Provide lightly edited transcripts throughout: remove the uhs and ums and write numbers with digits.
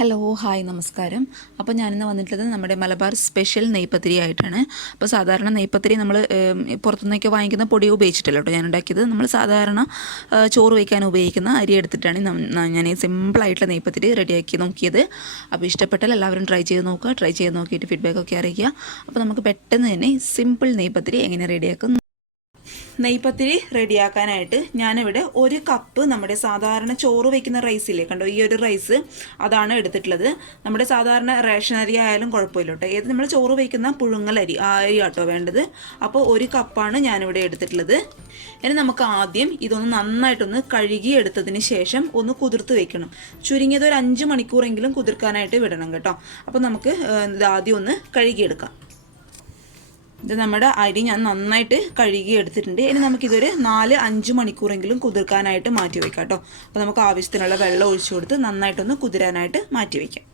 Hello hi നമസ്കാരം. അപ്പോൾ ഞാനിന്ന് വന്നിട്ടുള്ളത് നമ്മുടെ മലബാർ സ്പെഷ്യൽ നെയ്പത്തിരി ആയിട്ടാണ്. അപ്പോൾ സാധാരണ നെയ്പത്തിരി നമ്മൾ പുറത്തുനിന്നൊക്കെ വാങ്ങിക്കുന്ന പൊടി ഉപയോഗിച്ചിട്ടല്ലോ കേട്ടോ ഞാൻ ഉണ്ടാക്കിയത്. നമ്മൾ സാധാരണ ചോറ് വയ്ക്കാൻ ഉപയോഗിക്കുന്ന അരി എടുത്തിട്ടാണ് ഞാൻ ഈ സിമ്പിളായിട്ടുള്ള നെയ്പത്തിരി റെഡിയാക്കി നോക്കിയത്. അപ്പോൾ ഇഷ്ടപ്പെട്ടാൽ എല്ലാവരും ട്രൈ ചെയ്ത് നോക്കുക. ട്രൈ ചെയ്ത് നോക്കിയിട്ട് ഫീഡ്ബാക്കൊക്കെ അറിയിക്കുക. അപ്പോൾ നമുക്ക് പെട്ടെന്ന് തന്നെ സിമ്പിൾ നെയ്പത്തിരി എങ്ങനെ റെഡിയാക്കും. നെയ്പത്തിരി റെഡിയാക്കാനായിട്ട് ഞാനിവിടെ 1 കപ്പ് നമ്മുടെ സാധാരണ ചോറ് വയ്ക്കുന്ന റൈസില്ലേ കണ്ടോ, ഈ ഒരു റൈസ് അതാണ് എടുത്തിട്ടുള്ളത്. നമ്മുടെ സാധാരണ റേഷൻ അരി ആയാലും കുഴപ്പമില്ല കേട്ടോ, ഏത് നമ്മൾ ചോറ് വയ്ക്കുന്ന പുഴുങ്ങലരി ആ അരി ആട്ടോ വേണ്ടത്. അപ്പോൾ 1 കപ്പാണ് ഞാനിവിടെ എടുത്തിട്ടുള്ളത്. ഇനി നമുക്ക് ആദ്യം ഇതൊന്ന് നന്നായിട്ടൊന്ന് കഴുകി എടുത്തതിന് ശേഷം ഒന്ന് കുതിർത്ത് വെക്കണം. ചുരുങ്ങിയത് ഒരു 5 മണിക്കൂറെങ്കിലും കുതിർക്കാനായിട്ട് വിടണം കേട്ടോ. അപ്പോൾ നമുക്ക് ഇത് ആദ്യം ഒന്ന് കഴുകിയെടുക്കാം. ഇത് നമ്മുടെ അരി ഞാൻ നന്നായിട്ട് കഴുകി എടുത്തിട്ടുണ്ട്. ഇനി നമുക്കിതൊരു 4-5 മണിക്കൂറെങ്കിലും കുതിർക്കാനായിട്ട് മാറ്റി വയ്ക്കാം കേട്ടോ. അപ്പോൾ നമുക്ക് ആവശ്യത്തിനുള്ള വെള്ളം ഒഴിച്ചു കൊടുത്ത് നന്നായിട്ടൊന്ന് കുതിരാനായിട്ട് മാറ്റി വയ്ക്കാം.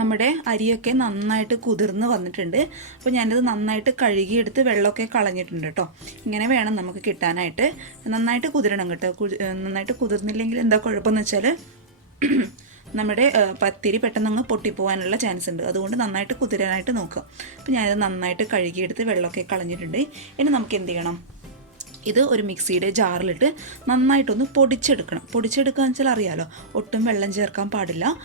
നമ്മുടെ അരിയൊക്കെ നന്നായിട്ട് കുതിർന്ന് വന്നിട്ടുണ്ട്. അപ്പോൾ ഞാനിത് നന്നായിട്ട് കഴുകിയെടുത്ത് വെള്ളമൊക്കെ കളഞ്ഞിട്ടുണ്ട് കേട്ടോ. ഇങ്ങനെ വേണം നമുക്ക് കിട്ടാനായിട്ട്. നന്നായിട്ട് കുതിരണം കേട്ടോ. നന്നായിട്ട് കുതിർന്നില്ലെങ്കിൽ എന്താ കുഴപ്പമെന്ന് വെച്ചാൽ നമ്മുടെ പത്തിരി പെട്ടെന്ന് അങ്ങ് പൊട്ടിപ്പോകാനുള്ള ചാൻസ് ഉണ്ട്. അതുകൊണ്ട് നന്നായിട്ട് കുതിരാനായിട്ട് നോക്കുക. അപ്പോൾ ഞാനിത് നന്നായിട്ട് കഴുകിയെടുത്ത് വെള്ളമൊക്കെ കളഞ്ഞിട്ടുണ്ട്. ഇനി നമുക്ക് എന്ത് ചെയ്യണം, ഇത് ഒരു മിക്സിയുടെ ജാറിലിട്ട് നന്നായിട്ടൊന്ന് പൊടിച്ചെടുക്കണം. പൊടിച്ചെടുക്കുക എന്ന് വെച്ചാൽ അറിയാമല്ലോ, ഒട്ടും വെള്ളം ചേർക്കാൻ പാടില്ല.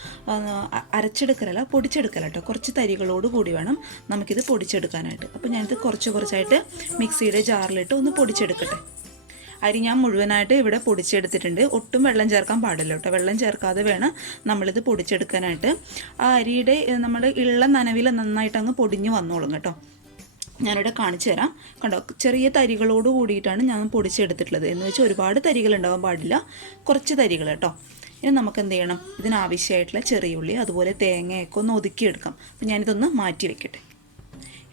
അരച്ചെടുക്കലല്ല, പൊടിച്ചെടുക്കല കേട്ടോ. കുറച്ച് തരികളോട് കൂടി വേണം നമുക്കിത് പൊടിച്ചെടുക്കാനായിട്ട്. അപ്പോൾ ഞാനിത് കുറച്ചായിട്ട് മിക്സിയുടെ ജാറിലിട്ട് ഒന്ന് പൊടിച്ചെടുക്കട്ടെ. അരി ഞാൻ മുഴുവനായിട്ട് ഇവിടെ പൊടിച്ചെടുത്തിട്ടുണ്ട്. ഒട്ടും വെള്ളം ചേർക്കാൻ പാടില്ല കേട്ടോ. വെള്ളം ചേർക്കാതെ വേണം നമ്മളിത് പൊടിച്ചെടുക്കാനായിട്ട്. ആ അരിയുടെ നമ്മുടെ ഇള്ള നനവിൽ നന്നായിട്ട് അങ്ങ് പൊടിഞ്ഞ് വന്നോളും കേട്ടോ. ഞാനിവിടെ കാണിച്ചു തരാം. കണ്ടോ, ചെറിയ തരികളോട് കൂടിയിട്ടാണ് ഞാൻ പൊടിച്ചെടുത്തിട്ടുള്ളത്. എന്ന് വെച്ചാൽ ഒരുപാട് തരികൾ ഉണ്ടാകാൻ പാടില്ല, കുറച്ച് തരികൾ കേട്ടോ. ഇനി നമുക്ക് എന്ത് ചെയ്യണം, ഇതിനാവശ്യമായിട്ടുള്ള ചെറിയ ഉള്ളി അതുപോലെ തേങ്ങയൊക്കെ ഒന്ന് ഒതുക്കിയെടുക്കാം. അപ്പോൾ ഞാനിതൊന്ന് മാറ്റി വെക്കട്ടെ.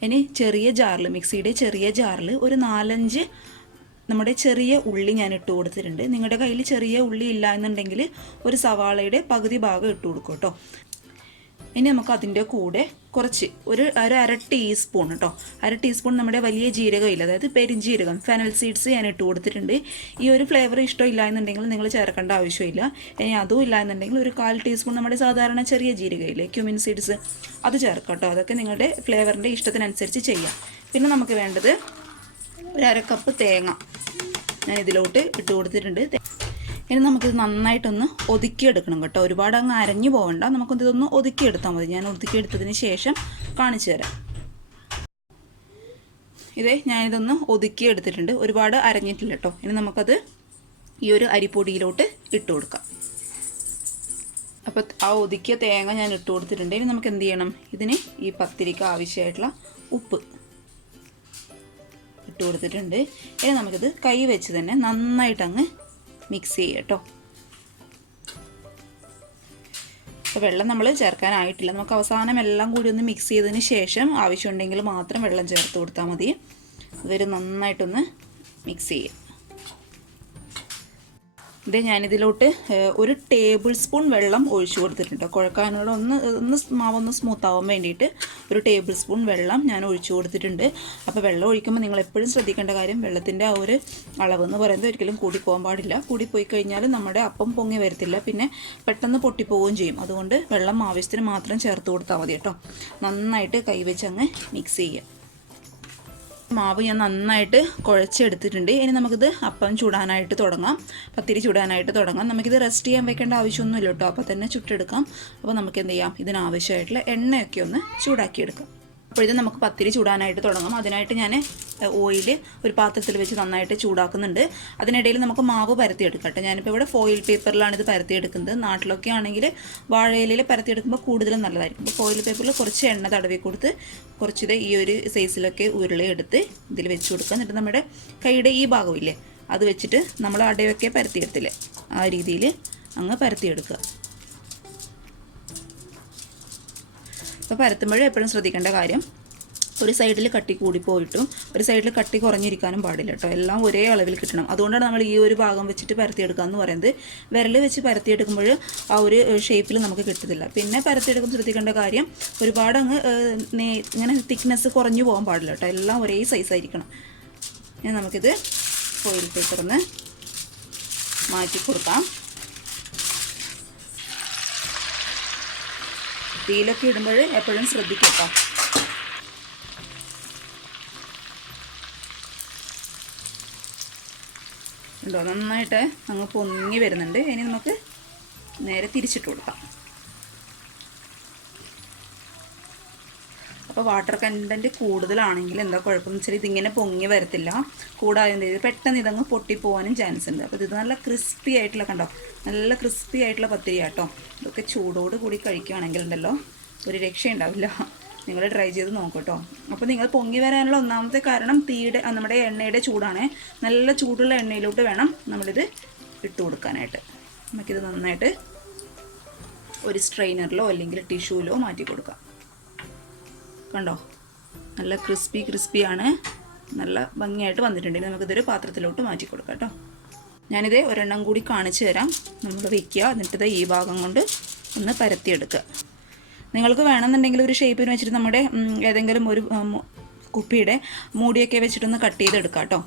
ഇനി ചെറിയ ജാറിൽ, മിക്സിയുടെ ചെറിയ ജാറിൽ ഒരു 4-5 നമ്മുടെ ചെറിയ ഉള്ളി ഞാൻ ഇട്ട് കൊടുത്തിട്ടുണ്ട്. നിങ്ങളുടെ കയ്യിൽ ചെറിയ ഉള്ളി ഇല്ല എന്നുണ്ടെങ്കിൽ ഒരു സവാളയുടെ പകുതി ഭാഗം ഇട്ട് കൊടുക്കും കേട്ടോ. ഇനി നമുക്ക് അതിൻ്റെ കൂടെ കുറച്ച് ഒരു 1/2 ടീസ്പൂൺ കേട്ടോ, 1/2 ടീസ്പൂൺ നമ്മുടെ വലിയ ജീരകം ഇല്ല, അതായത് പെരിഞ്ജീരകം, ഫെനൽ സീഡ്സ് ഞാൻ ഇട്ട് കൊടുത്തിട്ടുണ്ട്. ഈ ഒരു ഫ്ലേവർ ഇഷ്ടമില്ല എന്നുണ്ടെങ്കിൽ നിങ്ങൾ ചേർക്കേണ്ട ആവശ്യമില്ല. ഇനി അതും ഇല്ല എന്നുണ്ടെങ്കിൽ ഒരു 1/4 ടീസ്പൂൺ നമ്മുടെ സാധാരണ ചെറിയ ജീരകമില്ലേ, ക്യുമിൻ സീഡ്സ്, അത് ചേർക്കാം കേട്ടോ. അതൊക്കെ നിങ്ങളുടെ ഫ്ലേവറിൻ്റെ ഇഷ്ടത്തിനനുസരിച്ച് ചെയ്യാം. പിന്നെ നമുക്ക് വേണ്ടത് ഒരു 1/2 കപ്പ് തേങ്ങ ഞാൻ ഇതിലോട്ട് ഇട്ട് കൊടുത്തിട്ടുണ്ട്. ഇനി നമുക്കിത് നന്നായിട്ടൊന്ന് ഒതുക്കിയെടുക്കണം കേട്ടോ. ഒരുപാട് അങ്ങ് അരഞ്ഞു പോകണ്ട, നമുക്കിതൊന്ന് ഒതുക്കിയെടുത്താൽ മതി. ഞാൻ ഒതുക്കിയെടുത്തതിന് ശേഷം കാണിച്ചു തരാം. ഞാനിതൊന്ന് ഒതുക്കിയെടുത്തിട്ടുണ്ട്, ഒരുപാട് അരഞ്ഞിട്ടില്ല കേട്ടോ. ഇനി നമുക്കത് ഈ ഒരു അരിപ്പൊടിയിലോട്ട് ഇട്ട് കൊടുക്കാം. അപ്പോൾ ആ ഒതുക്കിയ തേങ്ങ ഞാൻ ഇട്ട് കൊടുത്തിട്ടുണ്ട്. ഇനി നമുക്ക് എന്ത് ചെയ്യണം, ഇതിന് ഈ പത്തിരിക്ക് ആവശ്യമായിട്ടുള്ള ഉപ്പ് ഇട്ട് കൊടുത്തിട്ടുണ്ട്. ഇനി നമുക്കിത് കൈ വെച്ച് തന്നെ നന്നായിട്ട് അങ്ങ് മിക്സ് ചെയ്യാം കേട്ടോ. അപ്പോൾ വെള്ളം നമ്മൾ ചേർക്കാനായിട്ടില്ല. നമുക്ക് അവസാനം എല്ലാം കൂടി ഒന്ന് മിക്സ് ചെയ്തതിന് ശേഷം ആവശ്യമുണ്ടെങ്കിൽ മാത്രം വെള്ളം ചേർത്ത് കൊടുത്താൽ മതി. ഇതൊരു നന്നായിട്ടൊന്ന് മിക്സ് ചെയ്യാം. ഞാനിതിലോട്ട് ഒരു ടേബിൾ സ്പൂൺ വെള്ളം ഒഴിച്ചു കൊടുത്തിട്ടുണ്ട്. കുഴക്കാനുള്ള മാവൊന്ന് സ്മൂത്ത് ആവാൻ വേണ്ടിയിട്ട് ഒരു ടേബിൾ സ്പൂൺ വെള്ളം ഞാൻ ഒഴിച്ചു കൊടുത്തിട്ടുണ്ട്. അപ്പോൾ വെള്ളം ഒഴിക്കുമ്പോൾ നിങ്ങൾ എപ്പോഴും ശ്രദ്ധിക്കേണ്ട കാര്യം, വെള്ളത്തിൻ്റെ ആ ഒരു അളവെന്ന് പറയുന്നത് ഒരിക്കലും കൂടിപ്പോകാൻ പാടില്ല. കൂടിപ്പോയി കഴിഞ്ഞാൽ നമ്മുടെ അപ്പം പൊങ്ങി വരത്തില്ല, പിന്നെ പെട്ടെന്ന് പൊട്ടിപ്പോവുകയും ചെയ്യും. അതുകൊണ്ട് വെള്ളം ആവശ്യത്തിന് മാത്രം ചേർത്ത് കൊടുത്താൽ മതി കേട്ടോ. നന്നായിട്ട് കൈവച്ച് അങ്ങ് മിക്സ് ചെയ്യുക. മാവ് ഞാൻ നന്നായിട്ട് കുഴച്ചെടുത്തിട്ടുണ്ട്. ഇനി നമുക്കിത് അപ്പം ചൂടാനായിട്ട് തുടങ്ങാം, പത്തിരി ചൂടാനായിട്ട് തുടങ്ങാം. നമുക്കിത് റെസ്റ്റ് ചെയ്യാൻ വെക്കേണ്ട ആവശ്യമൊന്നുമില്ല കേട്ടോ, അപ്പോൾ തന്നെ ചുട്ടെടുക്കാം. അപ്പോൾ നമുക്ക് എന്ത് ചെയ്യാം, ഇതിനാവശ്യമായിട്ടുള്ള എണ്ണയൊക്കെ ഒന്ന് ചൂടാക്കിയെടുക്കാം. അപ്പോൾ ഇത് നമുക്ക് പത്തിരി ചൂടാനായിട്ട് തുടങ്ങാം. അതിനായിട്ട് ഞാൻ ഓയിൽ ഒരു പാത്രത്തിൽ വെച്ച് നന്നായിട്ട് ചൂടാക്കുന്നുണ്ട്. അതിനിടയിൽ നമുക്ക് മാവ് പരത്തിയെടുക്കട്ടെ. ഞാനിപ്പോൾ ഇവിടെ ഫോയിൽ പേപ്പറിലാണ് ഇത് പരത്തിയെടുക്കുന്നത്. നാട്ടിലൊക്കെ ആണെങ്കിൽ വാഴയിലയിൽ പരത്തിയെടുക്കുമ്പോൾ കൂടുതലും നല്ലതായിരിക്കും. അപ്പോൾ ഫോയിൽ പേപ്പറിൽ കുറച്ച് എണ്ണ തടവി കൊടുത്ത് കുറച്ചിത് ഈ ഒരു സൈസിലൊക്കെ ഉരുളയെടുത്ത് ഇതിൽ വെച്ച് കൊടുക്കുക. എന്നിട്ട് നമ്മുടെ കൈയുടെ ഈ ഭാഗമില്ലേ, അത് വെച്ചിട്ട് നമ്മൾ അടയൊക്കെ പരത്തിയെടുത്തില്ലേ, ആ രീതിയിൽ അങ്ങ് പരത്തിയെടുക്കുക. അപ്പോൾ പരത്തുമ്പോഴേ എപ്പോഴും ശ്രദ്ധിക്കേണ്ട കാര്യം, ഒരു സൈഡിൽ കട്ടി കൂടിപ്പോയിട്ടും ഒരു സൈഡിൽ കട്ടി കുറഞ്ഞിരിക്കാനും പാടില്ല കേട്ടോ. എല്ലാം ഒരേ അളവിൽ കിട്ടണം. അതുകൊണ്ടാണ് നമ്മൾ ഈ ഒരു ഭാഗം വെച്ചിട്ട് പരത്തിയെടുക്കുക എന്ന് പറയുന്നത്. വിരൽ വെച്ച് പരത്തിയെടുക്കുമ്പോൾ ആ ഒരു ഷേപ്പിൽ നമുക്ക് കിട്ടത്തില്ല. പിന്നെ പരത്തിയെടുക്കുമ്പോൾ ശ്രദ്ധിക്കേണ്ട കാര്യം, ഒരുപാട് അങ്ങ് ഇങ്ങനെ തിക്നെസ് കുറഞ്ഞു പോകാൻ പാടില്ല കേട്ടോ. എല്ലാം ഒരേ സൈസായിരിക്കണം. ഇനി നമുക്കിത് ഫോയിൽ പേപ്പറിന്ന് മാറ്റി കൊടുക്കാം. തീയിലൊക്കെ ഇടുമ്പോൾ എപ്പോഴും ശ്രദ്ധിക്കുക കേട്ടോ. ഉണ്ടോ, നന്നായിട്ട് അങ്ങ് പൊങ്ങി വരുന്നുണ്ട്. ഇനി നമുക്ക് നേരെ തിരിച്ചിട്ട് കൊടുക്കാം. അപ്പോൾ വാട്ടർ കണ്ടൻറ്റ് കൂടുതലാണെങ്കിൽ എന്താ കുഴപ്പമെന്ന് വെച്ചാൽ ഇതിങ്ങനെ പൊങ്ങി വരത്തില്ല. കൂടാതെ എന്ത് ചെയ്ത് പെട്ടെന്ന് ഇതങ്ങ് പൊട്ടിപ്പോവാനും ചാൻസ് ഉണ്ട്. അപ്പോൾ ഇത് നല്ല ക്രിസ്പി ആയിട്ടുള്ള, കണ്ടോ, നല്ല ക്രിസ്പി ആയിട്ടുള്ള പത്തിരി കേട്ടോ. ഇതൊക്കെ ചൂടോട് കൂടി കഴിക്കുകയാണെങ്കിൽ ഉണ്ടല്ലോ ഒരു രക്ഷയുണ്ടാവില്ല. നിങ്ങൾ ട്രൈ ചെയ്ത് നോക്കട്ടോ. അപ്പോൾ നിങ്ങൾ പൊങ്ങി വരാനുള്ള ഒന്നാമത്തെ കാരണം നമ്മുടെ എണ്ണയുടെ ചൂടാണ്. നല്ല ചൂടുള്ള എണ്ണയിലോട്ട് വേണം നമ്മളിത് ഇട്ട് കൊടുക്കാനായിട്ട്. നമുക്കിത് നന്നായിട്ട് ഒരു സ്ട്രെയിനറിലോ അല്ലെങ്കിൽ ടിഷ്യൂലോ മാറ്റി കൊടുക്കാം. കണ്ടോ, നല്ല ക്രിസ്പിയാണ്, നല്ല ഭംഗിയായിട്ട് വന്നിട്ടുണ്ട്. നമുക്കിതൊരു പാത്രത്തിലോട്ട് മാറ്റി കൊടുക്കാം കേട്ടോ. ഞാനിത് ഒരെണ്ണം കൂടി കാണിച്ചു തരാം. നമ്മൾ വയ്ക്കുക, എന്നിട്ടിത് ഈ ഭാഗം കൊണ്ട് ഒന്ന് പരത്തിയെടുക്കുക. നിങ്ങൾക്ക് വേണമെന്നുണ്ടെങ്കിൽ ഒരു ഷേപ്പിന് വെച്ചിട്ട് നമ്മുടെ ഏതെങ്കിലും ഒരു കുപ്പിയുടെ മൂടിയൊക്കെ വെച്ചിട്ടൊന്ന് കട്ട് ചെയ്തെടുക്കാം കേട്ടോ.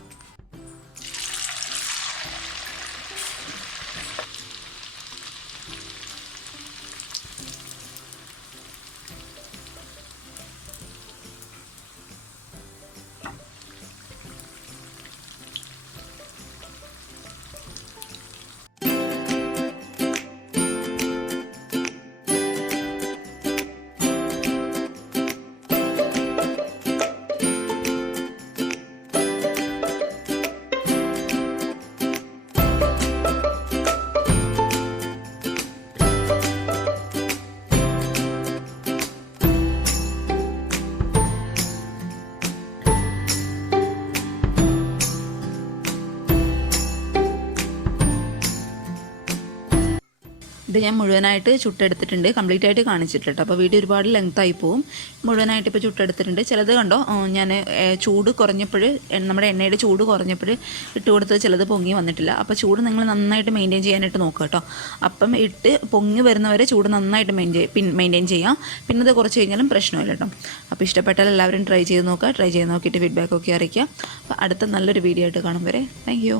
ഇത് ഞാൻ മുഴുവനായിട്ട് ചുട്ടെടുത്തിട്ടുണ്ട്, കംപ്ലീറ്റ് ആയിട്ട് കാണിച്ചിട്ടുണ്ട്. അപ്പോൾ വീഡിയോ ഒരുപാട് ലെങ്തായി പോവും. മുഴുവനായിട്ട് ഇപ്പോൾ ചുട്ടെടുത്തിട്ടുണ്ട്. ചിലത് കണ്ടോ, ഞാൻ ചൂട് കുറഞ്ഞപ്പോൾ, നമ്മുടെ എണ്ണയുടെ ചൂട് കുറഞ്ഞപ്പോൾ ഇട്ട് കൊടുത്തത് ചിലത് പൊങ്ങി വന്നിട്ടില്ല. അപ്പോൾ ചൂട് നിങ്ങൾ നന്നായിട്ട് മെയിൻറ്റെയിൻ ചെയ്യാനായിട്ട് നോക്കുക കേട്ടോ. അപ്പം ഇട്ട് പൊങ്ങി വരുന്നവരെ ചൂട് നന്നായിട്ട് മെയിൻറ്റെയിൻ ചെയ്യാം. പിന്നെ ഇത് കുറച്ച് കഴിഞ്ഞാലും പ്രശ്നമില്ല കേട്ടോ. അപ്പോൾ ഇഷ്ടപ്പെട്ടാൽ എല്ലാവരും ട്രൈ ചെയ്ത് നോക്കുക. ട്രൈ ചെയ്ത് നോക്കിയിട്ട് ഫീഡ്ബാക്ക് ഒക്കെ അറിയിക്കുക. അപ്പോൾ അടുത്ത നല്ലൊരു വീഡിയോ ആയിട്ട് കാണും വരെ താങ്ക് യു.